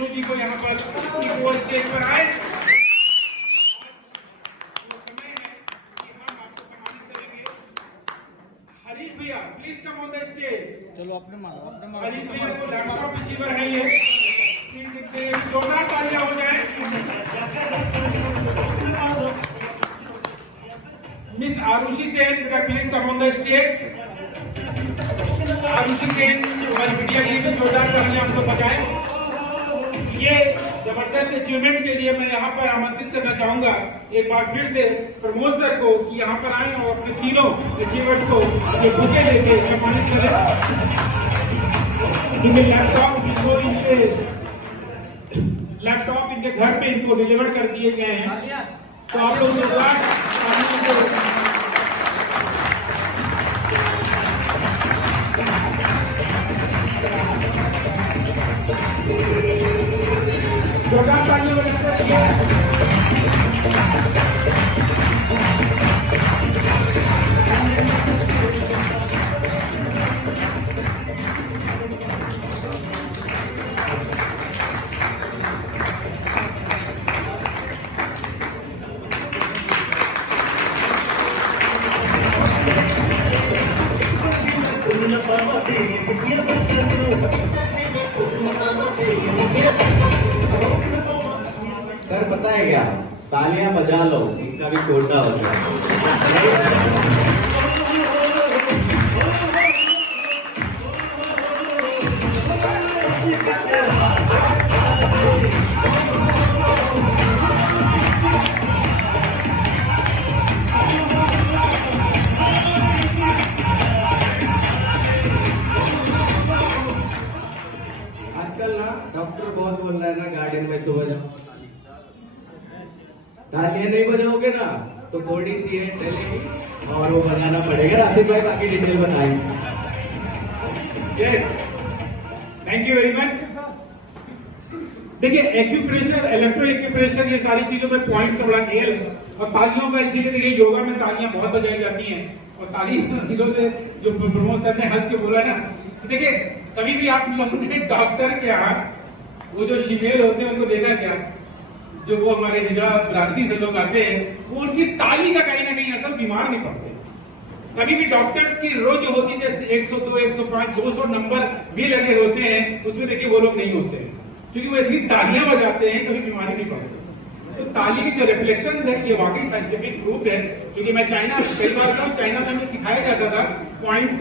दोनों जी को यहाँ पर इक्वल स्टेज पर आए। समय है कि हम आपको सम्मानित करेंगे। हरीश भैया please come on the stage. चलो अपने मारो हरीश भैया को लैपटॉप अचीवर है ये, प्लीज जोरदार तालियां हो जाए। Miss Arushi Sen please come on the stage. Arushi Sen हमारी मीडिया के लिए जोरदार तालियां हमको बजाएं। ये जबरदस्त अचीवमेंट के लिए मैं यहाँ पर आमंत्रित करना चाहूंगा एक बार फिर से प्रमोद सर को कि यहाँ पर आए और अपने तीनों अचीवमेंट को ये बुके देके सम्मानित करें। इनके लैपटॉप इनके घर पे इनको डिलीवर कर दिए गए हैं, तो आप लोग जोरदार तालियों में सर पता है क्या, तालियां बजा लो, इसका भी कोटा हो गया। आजकल ना डॉक्टर बहुत बोल रहा है ना, गार्डन में सुबह जाओ, तालियां नहीं बजाओगे ना तो थोड़ी सी है चलेगी और वो बनाना पड़ेगा। राशिद भाई बाकी डिटेल बताएंगे। Thank you very much. देखिए एक्यूप्रेशर, इलेक्ट्रो एक्यूप्रेशर, ये सारी चीजों में पॉइंट्स का बड़ा खेल है और तालियों का इसीलिए देखिए योगा में तालियां बहुत बजाई जाती हैं और तालियों से जो प्रमोद सर ने हंस के बोला ना, देखिए कभी भी आप लोगों ने डॉक्टर के यहाँ वो जो शिमेल होते हैं उनको देखा क्या, जो वो हमारे हिजड़ा बरादरी से लोग आते हैं, वो उनकी ताली का कहीं ना कहीं असर बीमार नहीं पड़ते। कभी भी डॉक्टर्स की रोज जो होती है जैसे 102, 105, 200 नंबर भी लगे होते हैं, उसमें देखिए वो लोग नहीं होते हैं क्योंकि वो इतनी तालियां बजाते हैं, कभी बीमारी नहीं पड़ती। तो ताली की जो रिफ्लेक्शन है ये वाकई साइंटिफिक प्रूफ है। क्योंकि मैं चाइना कई बार था, चाइना में हमें सिखाया जाता था पॉइंट्स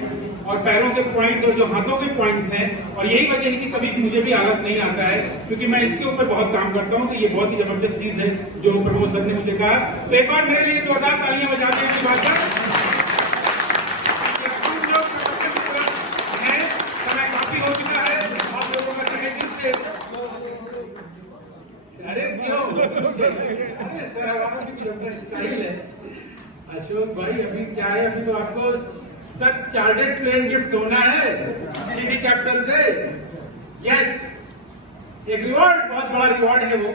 और पैरों के पॉइंट्स और जो हाथों के पॉइंट्स हैं, और यही वजह है कि कभी मुझे भी आलस नहीं आता है क्योंकि मैं इसके ऊपर बहुत काम करता हूँ। तो ये बहुत ही जबरदस्त चीज है जो प्रमोद सर ने मुझे कहा। तो एक बार मेरे लिए जोरदार तालियां बजाते हैं। बात समय काफी हो चुका है, आप लोगों का तहे दिल से अरे क्यों अरे सर आपकी भी स्टाइल है। अशोक भाई अभी क्या है, अभी तो आपको सर चार्टर्ड प्लेन गिफ्ट होना है सिटी कैपिटल से। यस, एक रिवॉर्ड, बहुत बड़ा रिवॉर्ड है। वो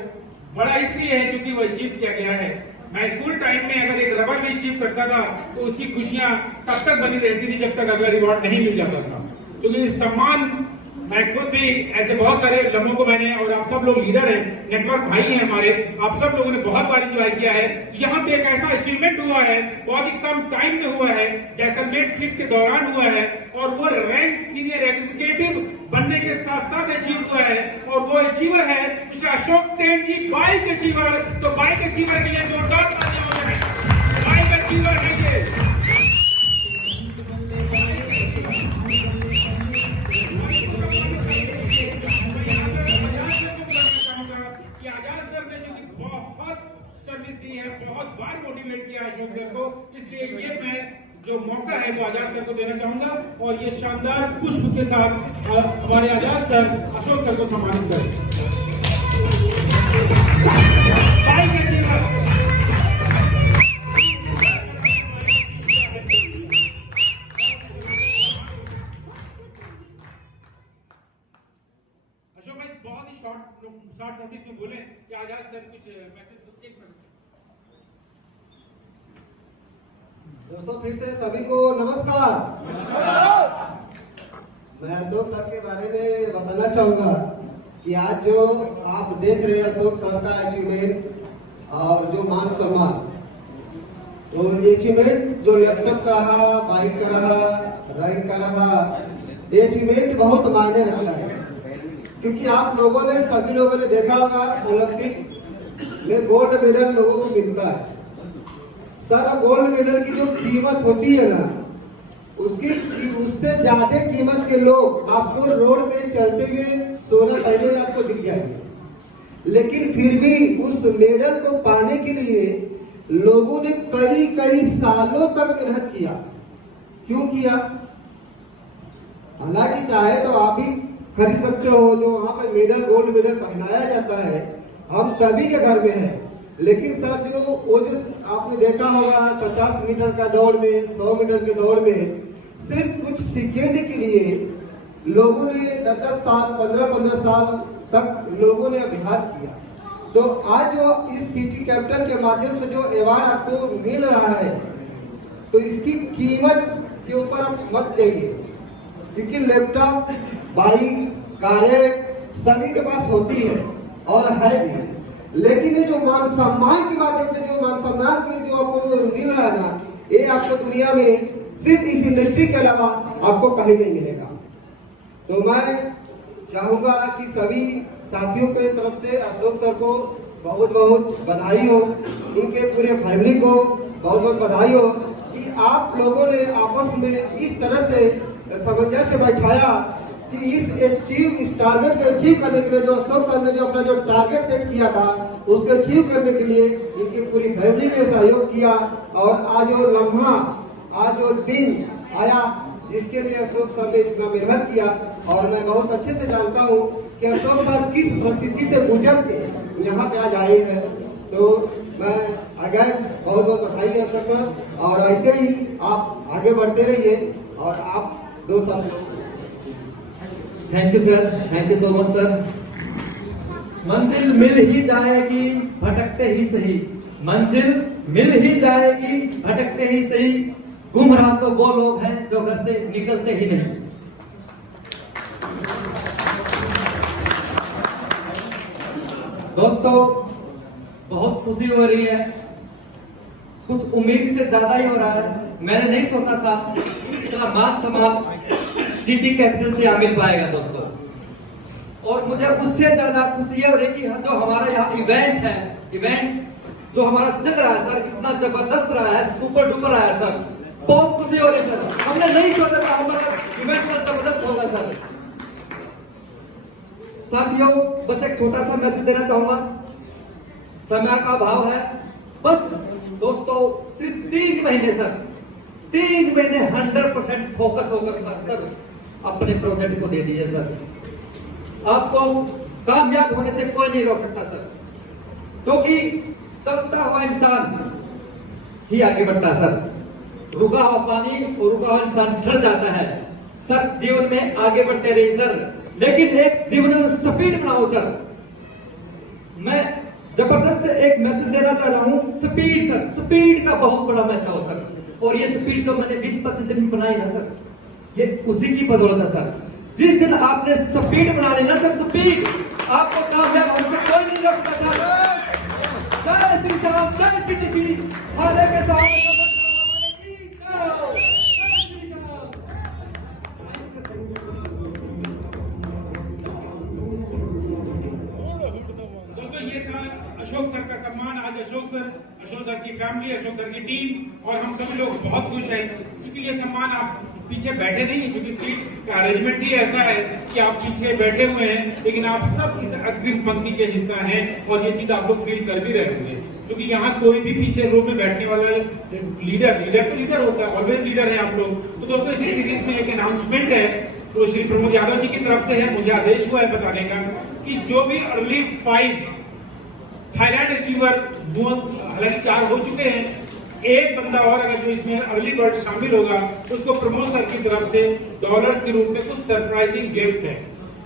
बड़ा इसलिए है क्योंकि वो अचीव किया गया है। मैं स्कूल टाइम में अगर एक रबर भी अचीव करता था तो उसकी खुशियां तब तक बनी रहती थी जब तक अगला रिवॉर्ड नहीं मिल जाता था। क्योंकि सम्मान, मैं खुद भी ऐसे बहुत सारे लम्हों को मैंने, और आप सब लोग लीडर हैं, नेटवर्क भाई हैं हमारे, आप सब लोगों ने बहुत बार एंजॉय किया है। यहाँ पे एक ऐसा अचीवमेंट हुआ है, बहुत ही कम टाइम में हुआ है, जैसलमेर ट्रिप के दौरान हुआ है, और वो रैंक सीनियर एग्जीक्यूटिव बनने के साथ साथ अचीव हुआ है। और वो अचीवर है मिस्टर अशोक सेन जी, बाइक अचीवर। तो बाइक अचीवर के लिए जोरदार तालियां हो जाए। बाइक अचीवर है ये। बहुत बार मोटिवेट किया अशोक सर को, इसलिए ये मैं जो मौका है वो आजाद सर को देना चाहूंगा और ये शानदार पुष्प के साथ हमारे आजाद सर अशोक सर को सम्मानित करें। अशोक भाई बहुत ही शॉर्ट नोटिस में बोले कि आजाद सर कुछ मैसेज। एक मिनट दोस्तों, फिर से सभी को नमस्कार। मैं अशोक सर के बारे में बताना चाहूंगा कि आज जो आप देख रहे हैं अशोक सर का अचीवमेंट और जो मान सम्मान, तो अचीवमेंट जो लैपटॉप का रहा, बाइक का रहा, रैंक का रहा, ये अचीवमेंट बहुत मायने रखता है। क्योंकि आप लोगों ने, सभी लोगों ने देखा होगा ओलंपिक में गोल्ड मेडल लोगों को मिलता है। सर गोल्ड मेडल की जो कीमत होती है ना, उससे ज्यादा कीमत के लोग आपको रोड पे चलते हुए सोना पहने हुए आपको दिख जाएंगे। लेकिन फिर भी उस मेडल को पाने के लिए लोगों ने कई कई सालों तक मेहनत किया। क्यों किया? हालांकि चाहे तो आप भी खरीद सकते हो, जो वहां पे मेडल, गोल्ड मेडल पहनाया जाता है, हम सभी के घर में है। लेकिन सर वो जो आपने देखा होगा 50 मीटर का दौड़ में, 100 मीटर के दौड़ में सिर्फ कुछ सेकेंड के लिए लोगों ने 10-10 साल, 15-15 साल तक लोगों ने अभ्यास किया। तो आज जो इस सिटी कैपिटल के माध्यम से जो अवार्ड आपको मिल रहा है, तो इसकी कीमत के ऊपर आप मत जाइए। क्योंकि लैपटॉप, बाइक, कारें सभी के पास होती है और है भी, लेकिन ये जो मान सम्मान के माध्यम से जो मान सम्मान की जो आपको मिल रहा है ना, ये आपको दुनिया में सिर्फ इस इंडस्ट्री के अलावा आपको कहीं नहीं मिलेगा। तो मैं चाहूंगा कि सभी साथियों के तरफ से अशोक सर को बहुत बहुत बधाई हो, उनके पूरे फैमिली को बहुत बहुत बधाई हो कि आप लोगों ने आपस में इस तरह से सामंजस्य बैठाया कि इस टारगेट को अचीव करने के लिए जो अशोक सर ने जो अपना जो टारगेट सेट किया था, उसको अचीव करने के लिए इनकी पूरी फैमिली ने सहयोग किया। और आज वो लम्हा, आज वो दिन आया जिसके लिए अशोक सर ने इतना मेहनत किया। और मैं बहुत अच्छे से जानता हूँ कि अशोक सर किस परिस्थिति से गुजर के यहाँ पे आज आए हैं। तो मैं अगर बहुत बहुत बधाई है अशोक सर, और ऐसे ही आप आगे बढ़ते रहिए। और आप 2 साल thank you sir, thank you so much sir. मंजिल मिल ही जाएगी भटकते ही सही, मंजिल मिल ही जाएगी भटकते ही सही, गुमराह तो वो लोग हैं जो घर से निकलते ही नहीं। दोस्तों बहुत खुशी हो रही है, कुछ उम्मीद से ज्यादा ही हो रहा है। मैंने नहीं सोचा था इतना मान सम्मान सिटी कैपिटल से आ मिल पाएगा दोस्तों। और मुझे उससे ज्यादा खुशी है कि जो हमारा यहाँ इवेंट जो हमारा चल रहा है सर, इतना जबरदस्त रहा है, सुपर डुपर रहा है सर। बहुत खुशी हो रही है सर, हमने नहीं सोचा था हमारा इवेंट इतना जबरदस्त होगा सर। साथियों बस एक छोटा सा मैसेज देना चाहूंगा, समय का अभाव है। बस दोस्तों सिर्फ 3 महीने सर, 3 महीने 100% फोकस होकर सर अपने प्रोजेक्ट को दे दीजिए सर। आपको कामयाब होने से कोई नहीं रोक सकता सर, क्योंकि चलता हुआ इंसान ही आगे बढ़ता है सर। रुका हुआ पानी और रुका हुआ इंसान सड़ जाता है सर। जीवन में आगे बढ़ते रहिए सर, लेकिन एक जीवन में स्पीड बनाओ सर। मैं जबरदस्त एक मैसेज देना चाह रहा हूं, स्पीड सर, स्पीड का बहुत बड़ा महत्व हो सर। और ये स्पीड जो मैंने 20-25 दिन में बनाई ना सर, ये उसी की बदौलत है सर। जिस दिन आपने स्पीड बना ली ना सर, स्पीड, आपको कामयाब होने से कोई नहीं रोक सकता सर। जय श्री राम, जय श्री श्री हरे के साथ अशोक सर का सम्मान। आज अशोक सर की फैमिली, अशोक सर की टीम और हम सभी लोग बहुत खुश हैं, क्योंकि ये सम्मान आप पीछे बैठे नहीं, क्योंकि सीट का अरेंजमेंट ही ऐसा है कि आप पीछे बैठे हुए हैं, लेकिन आप सब इस अग्रिम पंक्ति के हिस्सा हैं। और ये चीज आप लोग फील कर भी रहे होंगे, क्योंकि यहाँ कोई भी पीछे रो में बैठने वाला लीडर होता है, ऑलवेज लीडर है आप लोग। तो दोस्तों इसी सीरीज में एक अनाउंसमेंट है, तो श्री प्रमोद यादव जी की तरफ से है। मुझे आदेश हुआ है बताने का कि जो भी अर्ली 5 थाईलैंड अचीवर, हालांकि 4 हो चुके हैं, एक बंदा और अगर जो इसमें अर्ली बर्ड शामिल होगा तो उसको प्रमोद सर की तरफ से डॉलर्स के रूप में कुछ सरप्राइजिंग गिफ्ट है।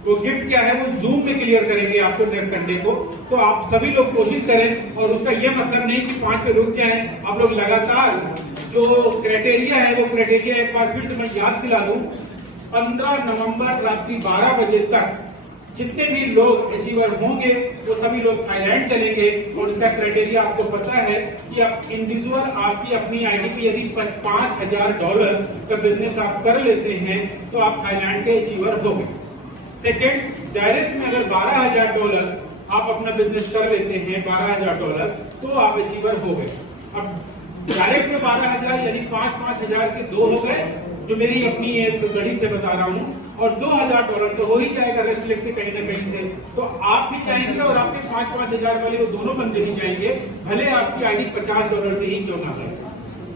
तो गिफ्ट क्या है वो जूम में क्लियर करेंगे आपको नेक्स्ट संडे को। तो आप सभी लोग कोशिश करें, और उसका ये मतलब नहीं कि 5 पे रुक जाएं, आप लोग लगातार जो क्राइटेरिया है वो क्राइटेरिया एक बार फिर से मैं याद दिला दूं। 15 नवंबर रात्रि 12 बजे तक जितने भी लोग अचीवर होंगे वो सभी लोग थाईलैंड चलेंगे। और उसका क्राइटेरिया आपको पता है कि आप इंडिविजुअल आपकी अपनी आईडी पे यदि $5,000 का बिजनेस आप कर लेते हैं तो आप थाईलैंड के अचीवर हो गए। सेकेंड, डायरेक्ट में अगर $12,000 आप अपना बिजनेस कर लेते हैं, $12,000, तो आप अचीवर हो गए। अब डायरेक्ट में 12,000 यानी 5,000 के 2 हो गए, जो मेरी अपनी एक गणित से बता रहा हूँ, और $2,000 तो हो ही जाएगा रेस्ट लेग से कहीं ना कहीं से। तो आप भी जाएंगे और आपके 5,000 वाले वो दोनों बंदे भी जाएंगे, भले आपकी आईडी $50 से ही क्यों ना जाए।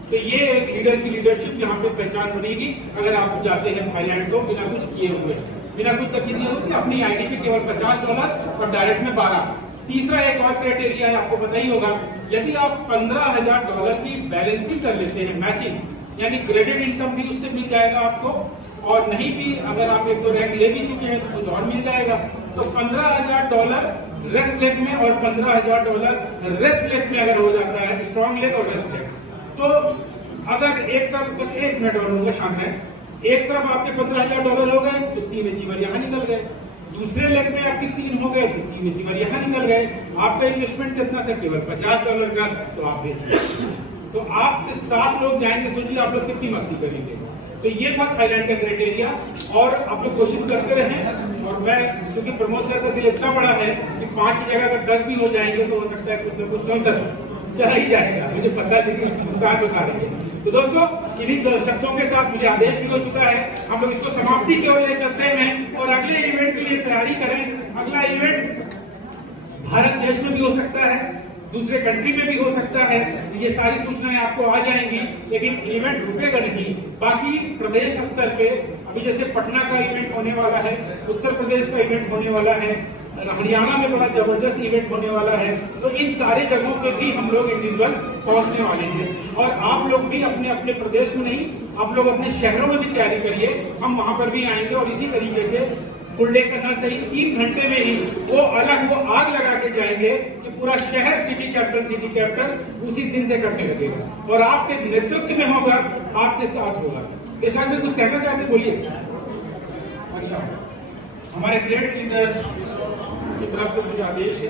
तो ये एक लीडर की लीडरशिप यहाँ पे पहचान बनेगी अगर आप जाते हैं थाईलैंड को बिना कुछ किए हुए, बिना कुछ तक किए हुए, अपनी आईडी पे केवल $50 और डायरेक्ट में 12। तीसरा एक और क्राइटेरिया है, आपको पता ही होगा, यदि आप $15,000 की बैलेंसिंग कर लेते हैं, मैचिंग, यानी ग्रेडेड इनकम भी उससे मिल जाएगा आपको, और नहीं भी अगर आप 1-2 रैंक ले भी चुके हैं तो कुछ और मिल जाएगा। तो $15,000 रेस्ट लेग में और $15,000 रेस्ट लेग में अगर हो जाता है, स्ट्रॉन्ग लेग और रेस्ट लेग, तो अगर एक तरफ, बस 1 मिनट और होगा सामने, एक तरफ आपके $15,000 हो गए तो 3 अचीवर यहाँ निकल गए, दूसरे लेग में आपके 3 हो गए तो 3 अचीवर यहाँ निकल गए। आपका इन्वेस्टमेंट कितना था? केवल $50 का, तो आप बेचिए। तो आपके 7 लोग जाएंगे, सोचिए आप लोग कितनी मस्ती करेंगे। तो ये था थाईलैंड का क्राइटेरिया, और आप लोग कोशिश करते रहें। और मैं, क्योंकि प्रमोद सर का दिल इतना बड़ा है कि 5 की जगह अगर 10 भी हो जाएंगे तो हो सकता है कुछ न कुछ क्यों सर चला ही जाएगा, मुझे पता है कि विस्तार बता रही है। तो दोस्तों, इन्हीं शब्दों के साथ मुझे आदेश भी हो चुका है, हम लोग इसको समाप्ति की ओर ले चलते हैं और अगले इवेंट के लिए तैयारी करें। अगला इवेंट भारत देश में भी हो सकता है, दूसरे कंट्री में भी हो सकता है, ये सारी सूचनाएं आपको आ जाएंगी, लेकिन इवेंट रुकेगा नहीं। बाकी प्रदेश स्तर पे अभी जैसे पटना का इवेंट होने वाला है, उत्तर प्रदेश का इवेंट होने वाला है, हरियाणा में बड़ा जबरदस्त इवेंट होने वाला है, तो इन सारे जगहों पे भी हम लोग इंडिविजुअल पहुंचने वाले हैं। और आप लोग भी अपने अपने प्रदेश में नहीं, आप लोग अपने शहरों में भी तैयारी करिए, हम वहां पर भी आएंगे और इसी तरीके से फुल डे करना सही, 3 घंटे में ही वो आग लगा के जाएंगे कि पूरा शहर सिटी कैपिटल उसी दिन से करने लगेगा और आपके नेतृत्व में होगा, आपके साथ होगा। देशांग में कुछ कहना चाहते बोलिए। अच्छा, हमारे ग्रेट लीडर की तरफ से कुछ आदेश है।